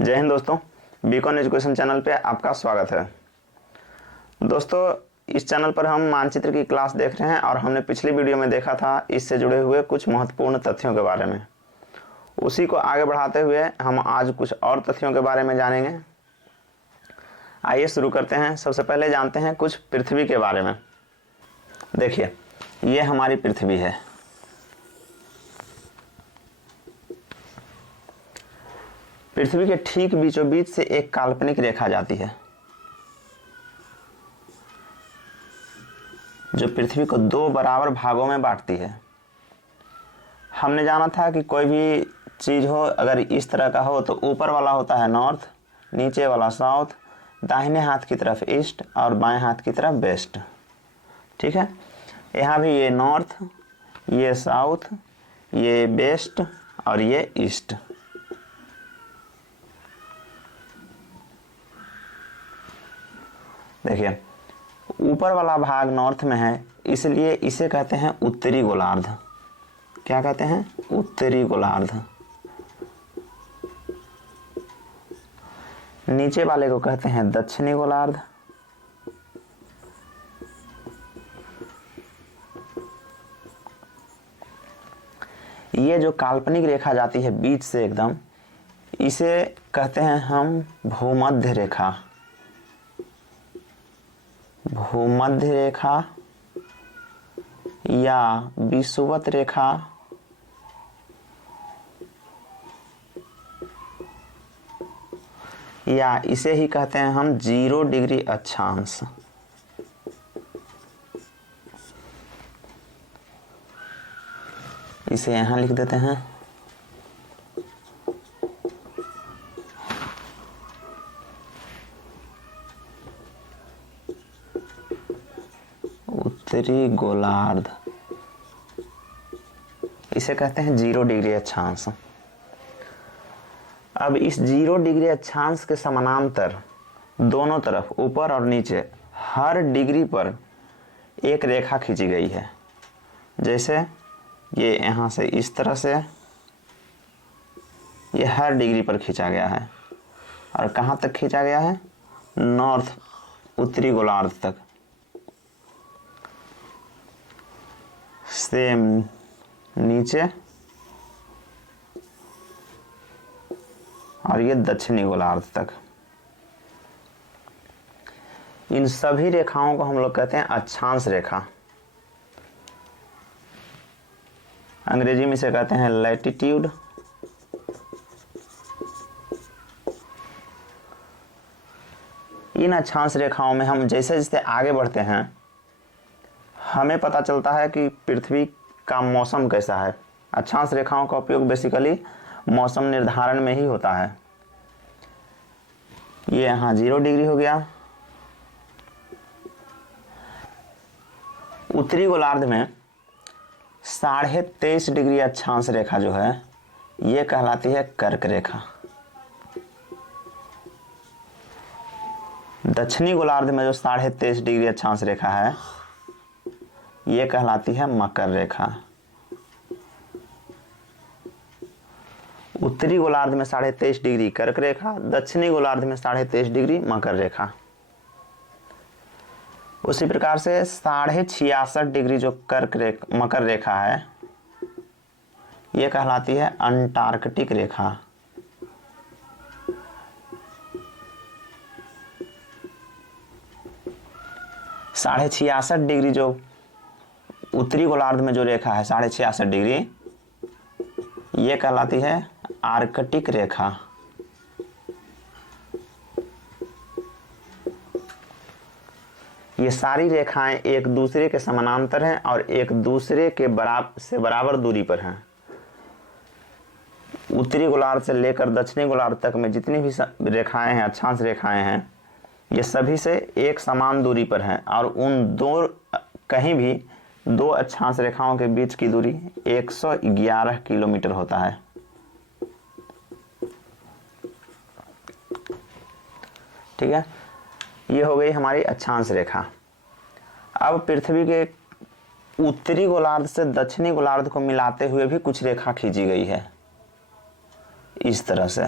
जय हिंद दोस्तों, beacon education channel पे आपका स्वागत है। दोस्तों, इस चैनल पर हम मानचित्र की क्लास देख रहे हैं और हमने पिछली वीडियो में देखा था इससे जुड़े हुए कुछ महत्वपूर्ण तथ्यों के बारे में। उसी को आगे बढ़ाते हुए हम आज कुछ और तथ्यों के बारे में जानेंगे। आइए शुरू करते हैं। सबसे पहले जानते हैं कुछ पृथ्वी के बारे में। देखिए, ये हमारी पृथ्वी है। पृथ्वी के ठीक बीचों बीच से एक काल्पनिक रेखा जाती है जो पृथ्वी को दो बराबर भागों में बांटती है। हमने जाना था कि कोई भी चीज हो अगर इस तरह का हो तो ऊपर वाला होता है नॉर्थ, नीचे वाला साउथ, दाहिने हाथ की तरफ ईस्ट और बाएं हाथ की तरफ वेस्ट। ठीक है, यहाँ भी ये नॉर्थ, ये साउथ, ये वेस्ट और ये ईस्ट। देखिए, ऊपर वाला भाग नॉर्थ में है, इसलिए इसे कहते हैं उत्तरी गोलार्ध। क्या कहते हैं? उत्तरी गोलार्ध। नीचे वाले को कहते हैं दक्षिणी गोलार्ध। ये जो काल्पनिक रेखा जाती है बीच से एकदम, इसे कहते हैं हम भूमध्य रेखा। भूमध्य रेखा या विषुवत रेखा या इसे ही कहते हैं हम 0 डिग्री अक्षांश। इसे यहां लिख देते हैं। उत्तरी गोलार्ध, इसे कहते हैं 0 डिग्री अक्षांश। अब इस 0 डिग्री अक्षांश के समानांतर दोनों तरफ ऊपर और नीचे हर डिग्री पर एक रेखा खींची गई है। जैसे ये यहाँ से इस तरह से ये हर डिग्री पर खींचा गया है। और कहाँ तक खींचा गया है? नॉर्थ, उत्तरी गोलार्ध तक। सेम नीचे और ये दक्षिणी गोलार्ध तक। इन सभी रेखाओं को हम लोग कहते हैं अक्षांश रेखा। अंग्रेजी में इसे कहते हैं लैटिट्यूड। इन अक्षांश रेखाओं में हम जैसे जैसे आगे बढ़ते हैं हमें पता चलता है कि पृथ्वी का मौसम कैसा है। अक्षांश रेखाओं का उपयोग बेसिकली मौसम निर्धारण में ही होता है। ये यहाँ 0 डिग्री हो गया। उत्तरी गोलार्ध में 23.5 डिग्री अक्षांश रेखा जो है ये कहलाती है कर्क रेखा। दक्षिणी गोलार्ध में जो 23.5 डिग्री अक्षांश रेखा है ये कहलाती है मकर रेखा। उत्तरी गोलार्ध में 23.5 डिग्री कर्क रेखा, दक्षिणी गोलार्ध में 23.5 डिग्री मकर रेखा। उसी प्रकार से 66.5 डिग्री जो मकर रेखा है यह कहलाती है अंटार्कटिक रेखा। साढ़े 66 डिग्री जो उत्तरी गोलार्ध में जो रेखा है 66.5 डिग्री, यह कहलाती है आर्कटिक रेखा। ये सारी रेखाएं एक दूसरे के समानांतर हैं और एक दूसरे के बराबर दूरी पर हैं। उत्तरी गोलार्ध से लेकर दक्षिणी गोलार्ध तक में जितनी भी रेखाएं हैं, अक्षांश रेखाएं हैं, ये सभी से एक समान दूरी पर हैं और उन कहीं भी दो अक्षांश रेखाओं के बीच की दूरी 111 किलोमीटर होता है। ठीक है, ये हो गई हमारी अक्षांश रेखा। अब पृथ्वी के उत्तरी गोलार्ध से दक्षिणी गोलार्ध को मिलाते हुए भी कुछ रेखा खींची गई है इस तरह से।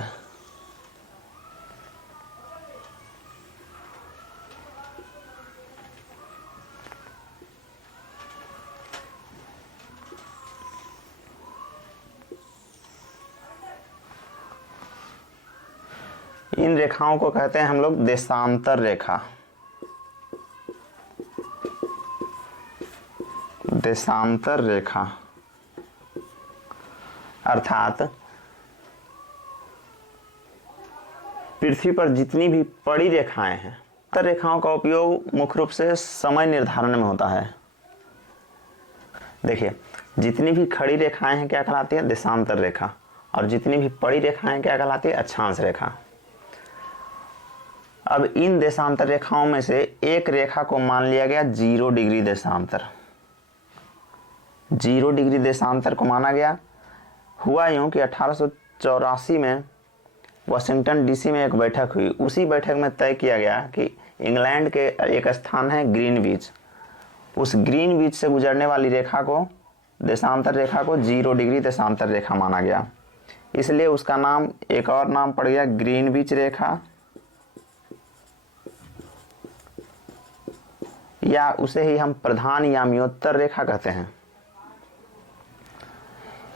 इन रेखाओं को कहते हैं हम लोग देशांतर रेखा। देशांतर रेखा अर्थात पृथ्वी पर जितनी भी बड़ी रेखाएं हैं, देशांतर रेखाओं का उपयोग मुख्य रूप से समय निर्धारण में होता है। देखिए, जितनी भी खड़ी रेखाएं हैं क्या कहलाती है? देशांतर रेखा। और जितनी भी बड़ी रेखाएं क्या कहलाती है? अक्षांश रेखा। अब इन देशांतर रेखाओं में से एक रेखा को मान लिया गया 0 डिग्री देशांतर। 0 डिग्री देशांतर को माना गया। हुआ यूं कि 1884 में वाशिंगटन डीसी में एक बैठक हुई। उसी बैठक में तय किया गया कि इंग्लैंड के एक स्थान है ग्रीनविच, उस ग्रीनविच से गुजरने वाली रेखा को, देशांतर रेखा को 0 डिग्री देशांतर रेखा माना गया। इसलिए उसका नाम, एक और नाम पड़ गया ग्रीनविच रेखा, या उसे ही हम प्रधान यामियोत्तर रेखा कहते हैं।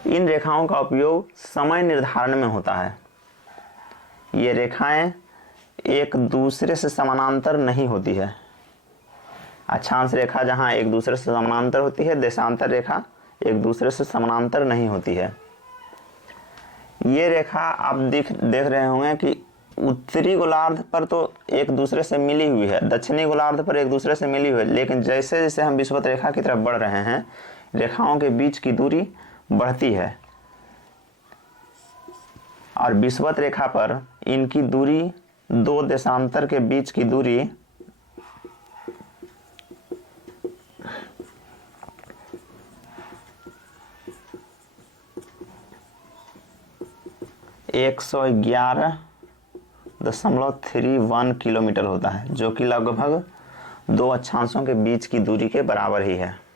इन रेखाओं का उपयोग समय निर्धारण में होता है। ये रेखाएं एक दूसरे से समानांतर नहीं होती है। अक्षांश रेखा जहां एक दूसरे से समानांतर होती है, देशांतर रेखा एक दूसरे से समानांतर नहीं होती है। ये रेखा आप देख रहे होंगे कि उत्तरी गोलार्ध पर तो एक दूसरे से मिली हुई है, दक्षिणी गोलार्ध पर एक दूसरे से मिली हुई है, लेकिन जैसे जैसे हम विषुवत रेखा की तरफ बढ़ रहे हैं, रेखाओं के बीच की दूरी बढ़ती है और विषुवत रेखा पर इनकी दूरी, दो देशांतर के बीच की दूरी 111.31 किलोमीटर होता है, जो कि लगभग दो अक्षांशों के बीच की दूरी के बराबर ही है।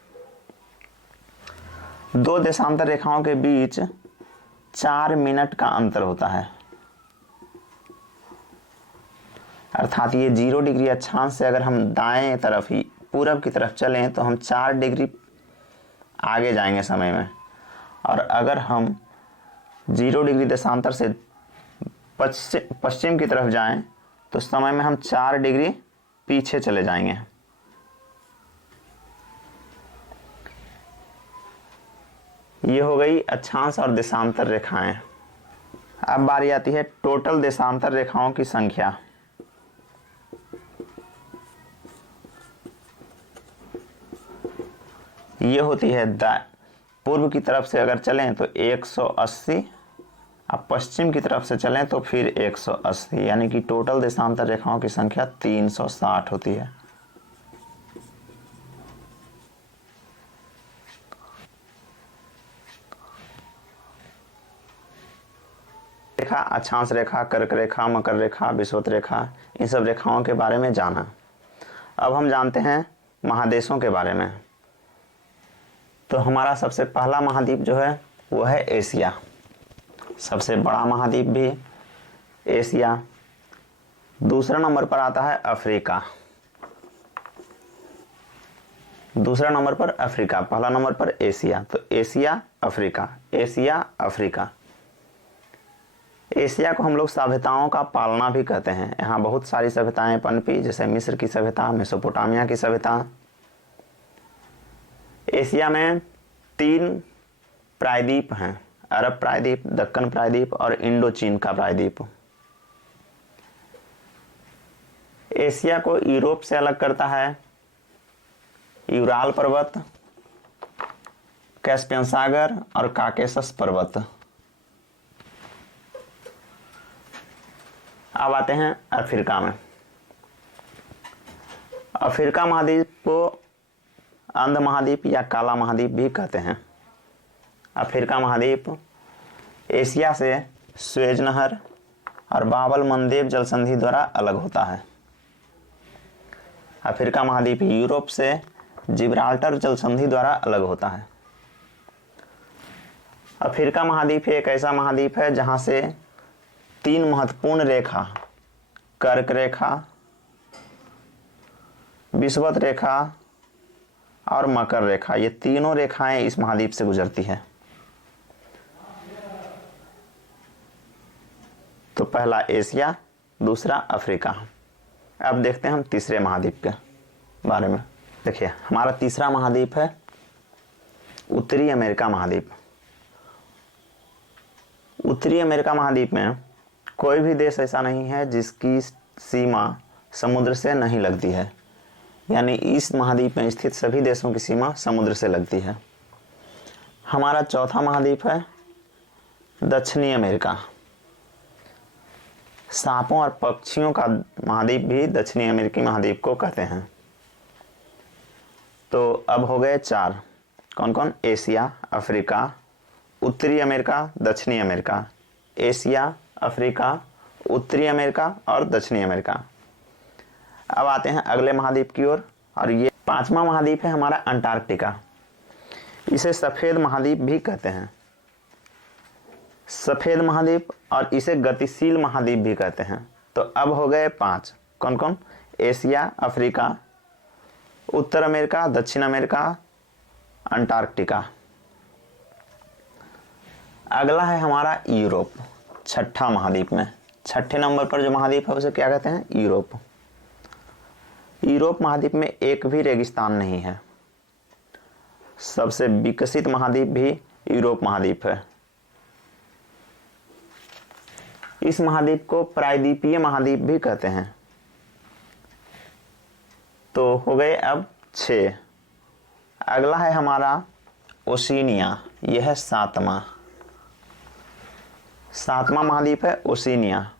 दो देशांतर रेखाओं के बीच 4 मिनट का अंतर होता है। अर्थात ये 0 डिग्री अक्षांश से अगर हम दाएं तरफ ही पूरब की तरफ चलें तो हम 4 डिग्री आगे जाएंगे समय में, और अगर हम 0 डिग्री देशांतर से पश्चिम की तरफ जाएं तो समय में हम 4 डिग्री पीछे चले जाएंगे। ये हो गई अक्षांश और देशांतर रेखाएं। अब बारी आती है टोटल देशांतर रेखाओं की संख्या। ये होती है पूर्व की तरफ से अगर चलें तो 180, अब पश्चिम की तरफ से चलें तो फिर 180, यानी कि टोटल देशांतर रेखाओं की संख्या 360 होती है। रेखा, अक्षांश रेखा, कर्क रेखा, मकर रेखा, विषुवत रेखा, इन सब रेखाओं के बारे में जाना। अब हम जानते हैं महादेशों के बारे में। तो हमारा सबसे पहला महाद्वीप जो है वो है एशिया। सबसे बड़ा महाद्वीप भी एशिया। दूसरा नंबर पर आता है अफ्रीका। दूसरा नंबर पर अफ्रीका, पहला नंबर पर एशिया। तो Asia, Africa, Asia, Africa. Asia को हम लोग सभ्यताओं का पालना भी कहते हैं। यहाँ बहुत सारी सभ्यताएं पनपी, जैसे मिस्र की सभ्यता, मेसोपोटामिया की सभ्यता। एशिया में 3 प्रायद्वीप हैं, अरब प्रायद्वीप, दक्कन प्रायद्वीप और इंडो चीन का प्रायद्वीप। एशिया को यूरोप से अलग करता है यूराल पर्वत, कैस्पियन सागर और काकेशस पर्वत। अब आते हैं अफ्रीका में। अफ्रीका महाद्वीप को अंध महाद्वीप या काला महाद्वीप भी कहते हैं। अफ्रीका महाद्वीप एशिया से स्वेज नहर और बाबल मंदेब जलसंधि द्वारा अलग होता है। अफ्रीका महाद्वीप यूरोप से जिब्राल्टर जलसंधि द्वारा अलग होता है। अफ्रीका महाद्वीप एक ऐसा महाद्वीप है जहां से 3 महत्वपूर्ण रेखा, कर्क रेखा, विषुवत रेखा और मकर रेखा, ये तीनों रेखाएं इस महाद्वीप से गुजरती है। तो पहला एशिया, दूसरा अफ्रीका। अब देखते हैं हम तीसरे महाद्वीप के बारे में। देखिए, हमारा तीसरा महाद्वीप है उत्तरी अमेरिका महाद्वीप। उत्तरी अमेरिका महाद्वीप में कोई भी देश ऐसा नहीं है जिसकी सीमा समुद्र से नहीं लगती है, यानी इस महाद्वीप में स्थित सभी देशों की सीमा समुद्र से लगती है। हमारा चौथा महाद्वीप है दक्षिणी अमेरिका। सांपों और पक्षियों का महाद्वीप भी दक्षिणी अमेरिकी महाद्वीप को कहते हैं। तो अब हो गए 4, कौन कौन? एशिया, अफ्रीका, उत्तरी अमेरिका, दक्षिणी अमेरिका। एशिया, अफ्रीका, उत्तरी अमेरिका और दक्षिणी अमेरिका। अब आते हैं अगले महाद्वीप की ओर, और ये 5वां महाद्वीप है हमारा अंटार्कटिका। इसे सफेद महाद्वीप भी कहते हैं, सफेद महाद्वीप, और इसे गतिशील महाद्वीप भी कहते हैं। तो अब हो गए 5, कौन कौन? एशिया, अफ्रीका, उत्तर अमेरिका, दक्षिण अमेरिका, अंटार्कटिका। अगला है हमारा यूरोप, 6ठा महाद्वीप में। 6ठे नंबर पर जो महाद्वीप है उसे क्या कहते हैं? यूरोप। यूरोप महाद्वीप में एक भी रेगिस्तान नहीं है। सबसे विकसित महाद्वीप भी यूरोप महाद्वीप है। इस महाद्वीप को प्रायद्वीपीय महाद्वीप भी कहते हैं। तो हो गए अब 6। अगला है हमारा ओशिनिया, यह है 7वां महाद्वीप है ओशिनिया।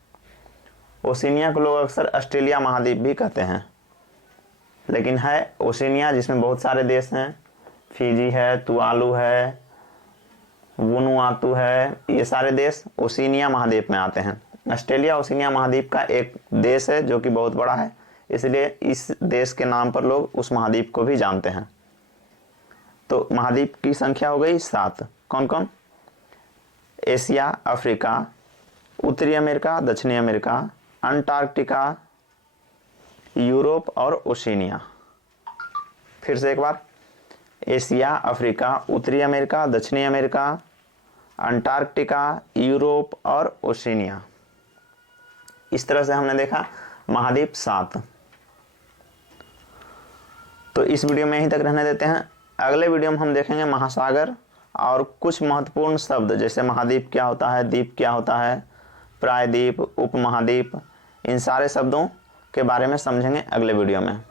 ओशिनिया को लोग अक्सर ऑस्ट्रेलिया महाद्वीप भी कहते हैं, लेकिन है ओशिनिया, जिसमें बहुत सारे देश हैं। फिजी है, तुवालू है, वनुआतू है, ये सारे देश ओशिनिया महाद्वीप में आते हैं। ऑस्ट्रेलिया ओशिनिया महाद्वीप का एक देश है जो कि बहुत बड़ा है, इसलिए इस देश के नाम पर लोग उस महाद्वीप को भी जानते हैं। तो महाद्वीप की संख्या हो गई 7, कौन कौन? एशिया, अफ्रीका, उत्तरी अमेरिका, दक्षिणी अमेरिका, अंटार्कटिका, यूरोप और ओशिनिया। फिर से एक बार, एशिया, अफ्रीका, उत्तरी अमेरिका, दक्षिणी अमेरिका, अंटार्कटिका, यूरोप और ओशिनिया। इस तरह से हमने देखा महाद्वीप 7। तो इस वीडियो में यहीं तक रहने देते हैं। अगले वीडियो में हम देखेंगे महासागर और कुछ महत्वपूर्ण शब्द, जैसे महाद्वीप क्या होता है, द्वीप क्या होता है, प्रायद्वीप, उपमहाद्वीप, इन सारे शब्दों के बारे में समझेंगे अगले वीडियो में।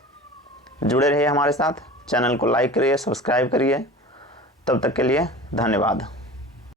जुड़े रहिए हमारे साथ, चैनल को लाइक करिए, सब्सक्राइब करिए। तब तक के लिए धन्यवाद।